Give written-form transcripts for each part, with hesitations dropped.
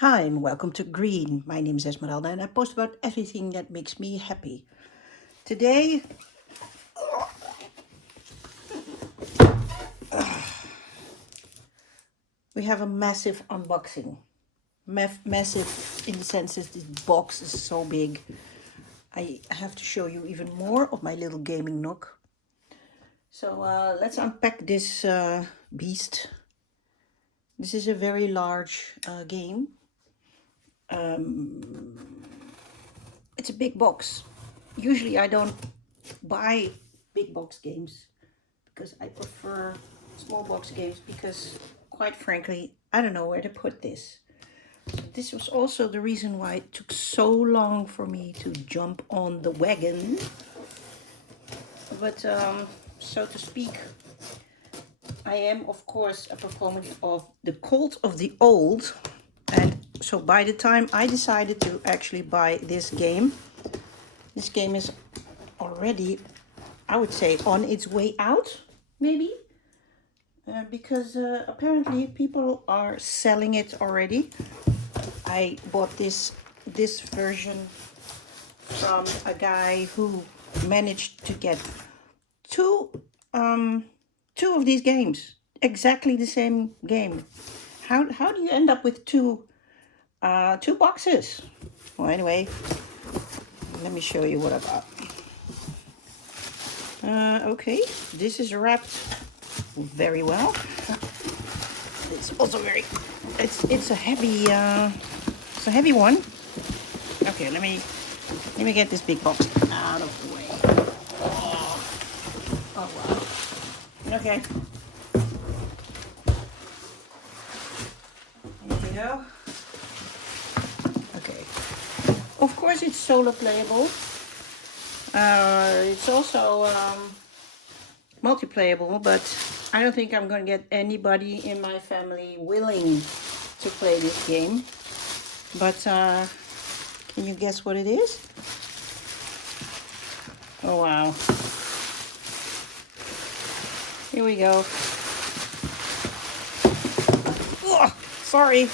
Hi and welcome to Green. My name is Esmeralda and I post about everything that makes me happy. Today we have a massive unboxing. Massive in the sense that this box is so big. I have to show you even more of my little gaming nook. So let's unpack this beast. This is a very large game. It's a big box. Usually I don't buy big box games because I prefer small box games because quite frankly I don't know where to put this. So this was also the reason why it took so long for me to jump on the wagon. But so to speak, I am of course a proponent of the cult of the old. And so by the time I decided to actually buy this game is already, I would say, on its way out, maybe. Because apparently people are selling it already. I bought this version from a guy who managed to get two of these games, exactly the same game. How do you end up with two boxes? Well, anyway, let me show you what I got. Okay, this is wrapped very well. It's also very, it's a heavy one. Okay, let me get this big box out of the way. Oh wow. Okay. Here we go. Okay. Of course, it's solo playable. It's also multiplayable, but I don't think I'm going to get anybody in my family willing to play this game. But can you guess what it is? Oh wow. Here we go. Oh, sorry.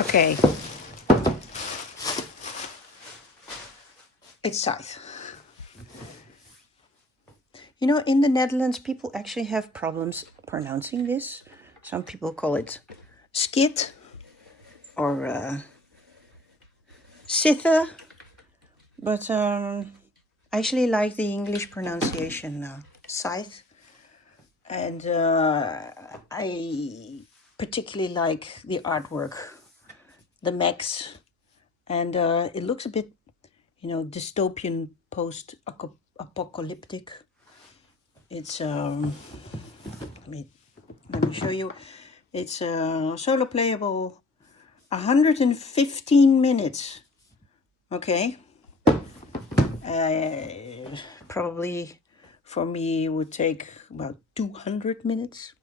Okay. It's Scythe. You know, in the Netherlands, people actually have problems pronouncing this. Some people call it skit or Scythe, but I actually like the English pronunciation, Scythe. And I particularly like the artwork, the mechs, and it looks a bit, dystopian, post-apocalyptic. It's let me show you. It's solo playable, 115 minutes. Okay. Probably for me it would take about 200 minutes.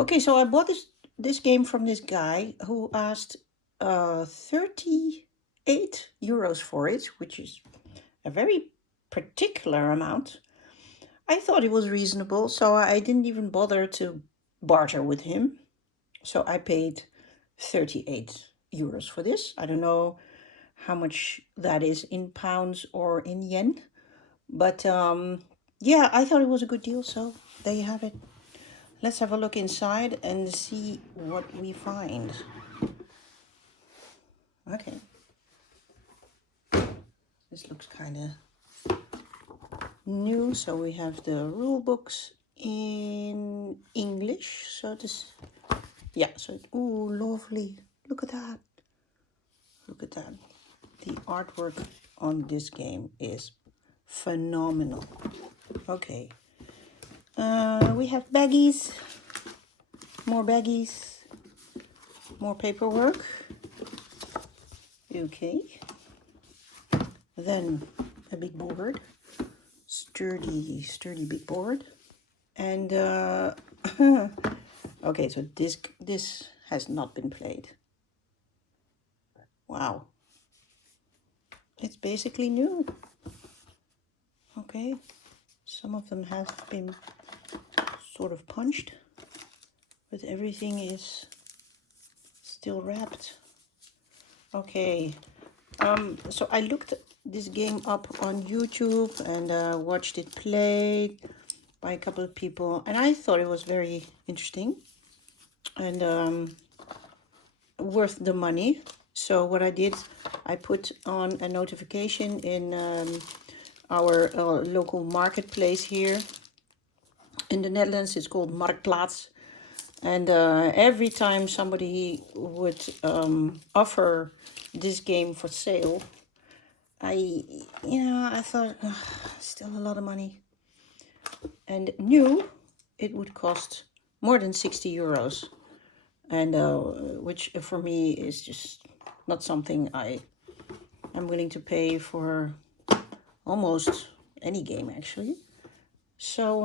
Okay, so I bought this game from this guy who asked 38 euros for it, which is a very particular amount. I thought it was reasonable, so I didn't even bother to barter with him. So I paid 38 euros for this. I don't know how much that is in pounds or in yen. But yeah, I thought it was a good deal, so there you have it. Let's have a look inside and see what we find. Okay. This looks kind of new. So we have the rule books in English. So this, yeah, so, ooh, lovely. Look at that. Look at that. The artwork on this game is phenomenal. Okay. We have baggies, more paperwork. Okay. Then a big board, sturdy big board. And okay, so this has not been played. Wow. It's basically new. Okay. Some of them have been sort of punched, but everything is still wrapped. Okay. So I looked this game up on YouTube and watched it played by a couple of people, and I thought it was very interesting and worth the money. So what I did, I put on a notification in our local marketplace here in the Netherlands. It's called Marktplaats. And every time somebody would offer this game for sale, I thought, still a lot of money. And knew it would cost more than 60 euros. And which for me is just not something I'm willing to pay for almost any game, actually. So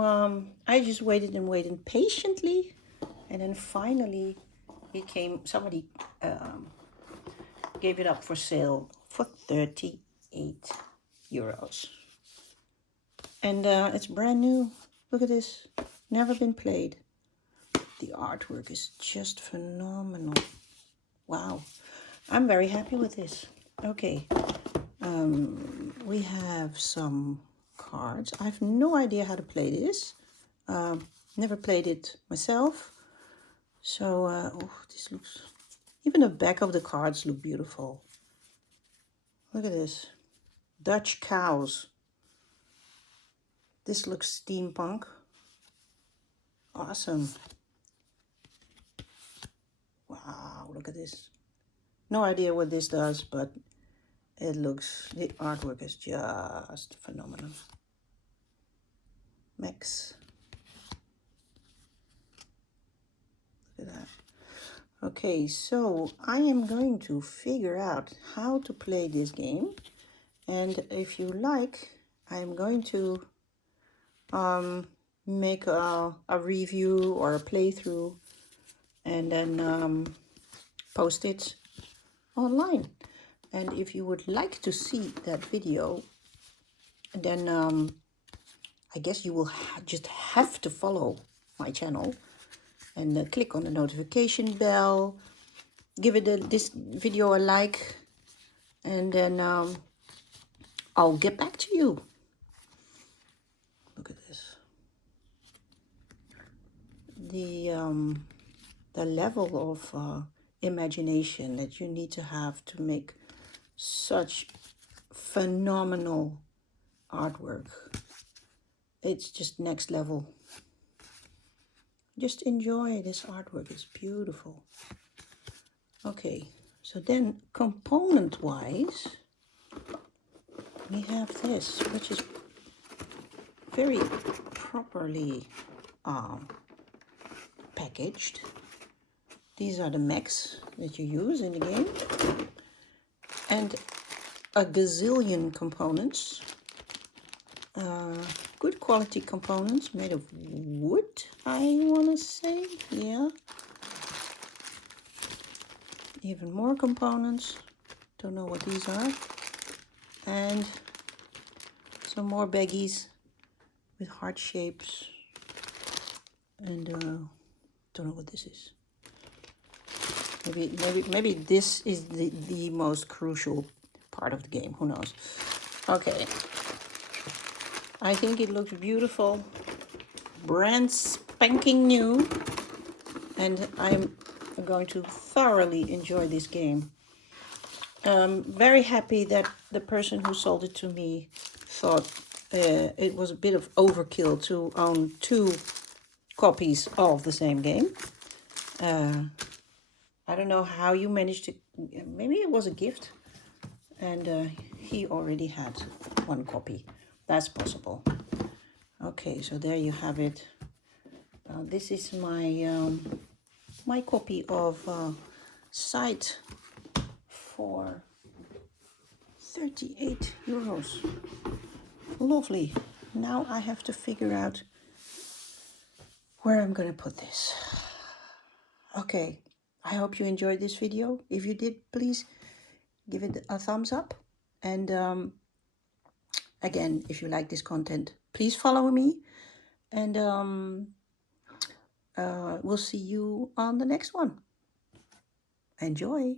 I just waited and waited patiently, and then finally somebody gave it up for sale for 38 euros. And it's brand new. Look at this. Never been played. The artwork is just phenomenal. Wow. I'm very happy with this. Okay. We have some cards. I have no idea how to play this. Never played it myself. So, this looks... Even the back of the cards look beautiful. Look at this. Dutch cows. This looks steampunk. Awesome. Wow, look at this. No idea what this does, but the artwork is just phenomenal. Max. Look at that. Okay, so I am going to figure out how to play this game. And if you like, I'm going to make a review or a playthrough and then post it online. And if you would like to see that video, then I guess you will just have to follow my channel and click on the notification bell, give it this video a like, and then I'll get back to you. Look at this. The level of imagination that you need to have to make such phenomenal artwork. It's just next level. Just enjoy this artwork. It's beautiful. Okay, so then component-wise, we have this, which is very properly packaged. These are the mechs that you use in the game, and a gazillion components. Good quality components made of wood, I want to say. Yeah. Even more components. Don't know what these are. And some more baggies with heart shapes. And don't know what this is. Maybe this is the most crucial part of the game. Who knows? Okay. I think it looks beautiful, brand spanking new, and I'm going to thoroughly enjoy this game. Very happy that the person who sold it to me thought it was a bit of overkill to own 2 copies of the same game. I don't know how you managed to, maybe it was a gift, and he already had 1 copy. That's possible. Okay, so there you have it. This is my my copy of Scythe for 38 euros. Lovely. Now I have to figure out where I'm gonna put this. Okay, I hope you enjoyed this video. If you did, please give it a thumbs up. And again, if you like this content, please follow me. And we'll see you on the next one. Enjoy!